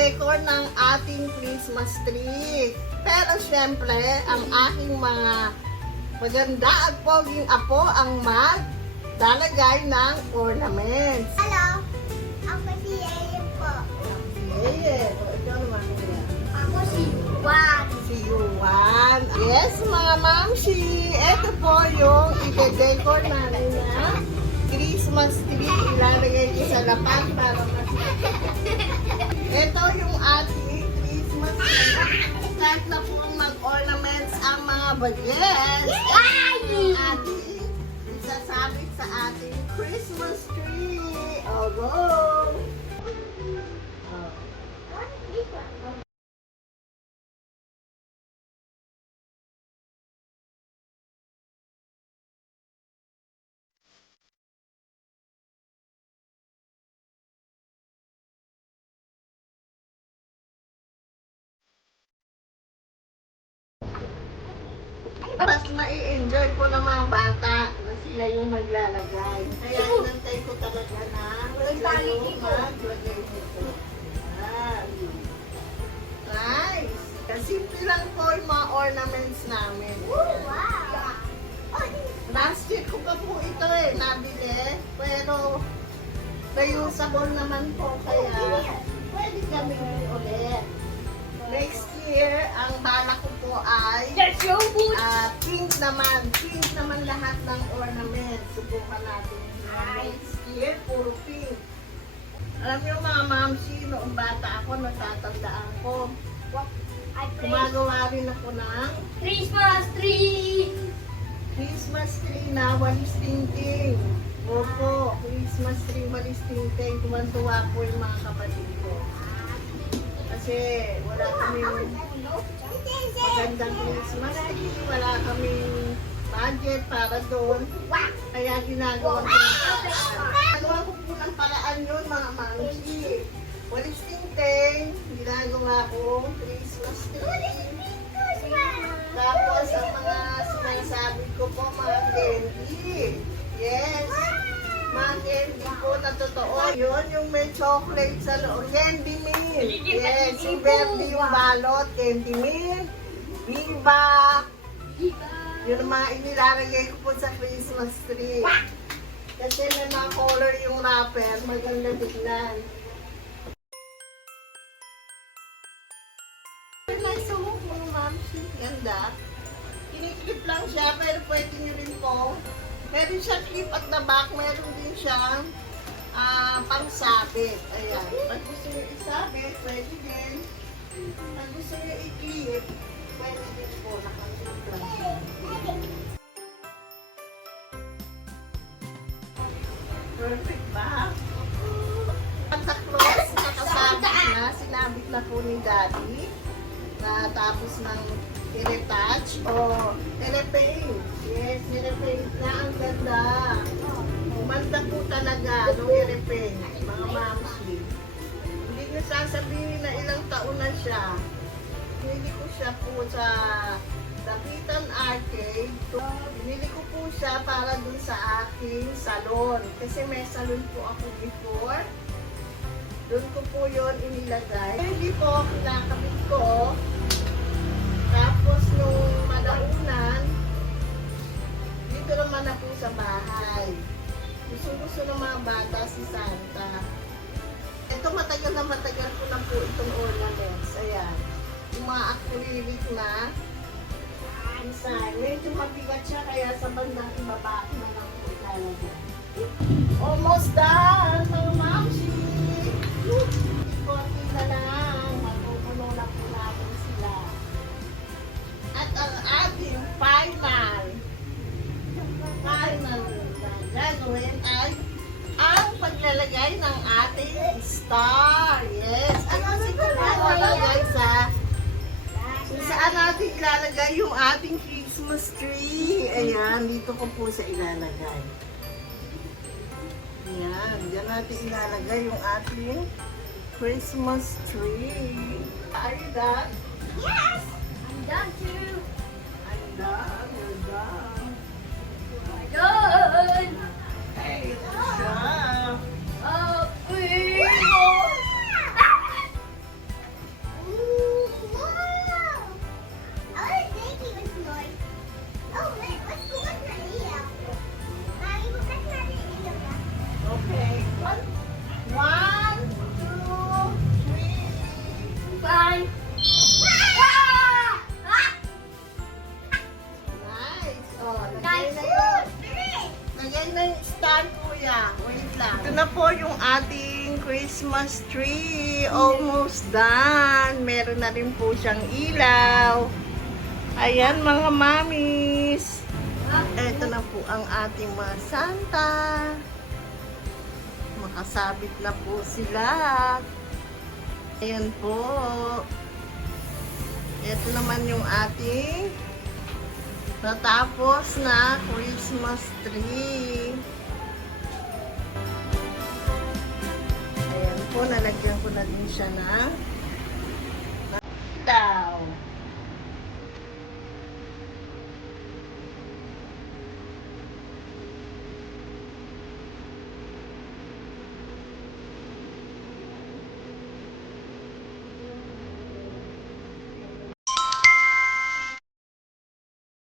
decor ng ating Christmas tree. Pero syempre, ang aking mga maganda at poging apo ang maglalagay ng ornaments. Hello, ako si Eye po. Yeah, ikaw naman kuya. Ako si Juan. Si Yuan. Yes, mga mamshi. Ito po yung i-decor namin na Christmas tree. Ilalagay ko sa lapag para ito yung ating Christmas tree. Start na po mag-ornaments ang mga bagets. Yung ating isasabit sa ating Christmas tree. Oh, go! Mas mai-enjoy ko ng mga bata na sila yung maglalagay. Kaya inantay ko talaga na sila yung maglagay nito. Yan. Nice! Simple lang po yung mga ornaments namin. Wow. Last year ko pa po ito nabili. Pero reusable naman po kaya pwede kami ulit. Next year, ang bala ko po ay pink naman. Pink naman lahat ng ornaments. Subukan natin. Next year, puro pink. Alam niyo mga mamsi, noong bata ako, natatandaan ko. Gumagawa rin ako ng Christmas tree. Christmas tree na walis tingting. Opo, Christmas tree walis tingting. Tuwan-tuwa po yung mga kapatid ko. Kasi wala kaming magandang Christmas tree, wala kaming budget para doon. Kaya ginagawa ko po ng paraan yun mga mamsi. Walis tingting, ginagawa ko Christmas tree. Tapos ang mga sinasabi ko po mga candy. Yes. Mga candy po na totoo. Yun yung may chocolate sa loob. Candy mint. Yes. Yung verde yung balot. Candy mint. Viva. Yun ang mga inilalagay ko po sa Christmas tree. Kasi may mga color yung wrapper. Maganda tignan. Nice mo po, ma'am. Ganda. Kiniklip lang siya, pero pwede nyo rin po. Meron siya clip at the back, meron din siyang pangsabit. Ayan. Pag gusto nyo isabit, pwede din. Pag gusto nyo i-clip, pwede din po. Nakaklip lang siya. Perfect ba? Santa Claus, nakasabit na. Sinabit na po ni Daddy. Na tapos ng i-retouch o i-repaint. Yes, i-repaint na. Ang ganda. Umanda po talaga nung i-repaint. Mga mamsi. Hindi nyo sasabihin na ilang taon na siya. Binili ko siya po sa Dapitan Arcade. Binili ko po siya para dun sa aking salon. Kasi may salon po ako before. Doon ko po yun inilagay. Hindi po, kinakabit ko. Tapos nung madaunan, dito naman na po sa bahay. Gusto ng mga bata si Santa. Ito matagal ko na po itong ornaments. Ayan. Yung mga acrylic na design. Medyo mabigat siya kaya sa bandang ibaba na lang po ilalagay. Almost done, mga mamsi! Konti na lang, matutulo na po natin sila. At ang ating final na gagawin ay ang paglalagay ng ating star. Yes! Ano siguro ilalagay kung saan natin ilalagay yung ating Christmas tree? Ayan, dito ko po sa ilalagay. Ayan, dyan natin ilalagay yung ating Christmas tree. Are you done? Yes, I'm done too. I'm done. You're done. Done. Hey, ito siya. Christmas tree. Almost done. Meron na rin po siyang ilaw. Ayan mga mamis. Ito na po ang ating mga Santa. Makasabit na po sila. Ayan po. Ito naman yung ating natapos na Christmas tree. Ayan po, nalagyan ko na din siya ng ilaw.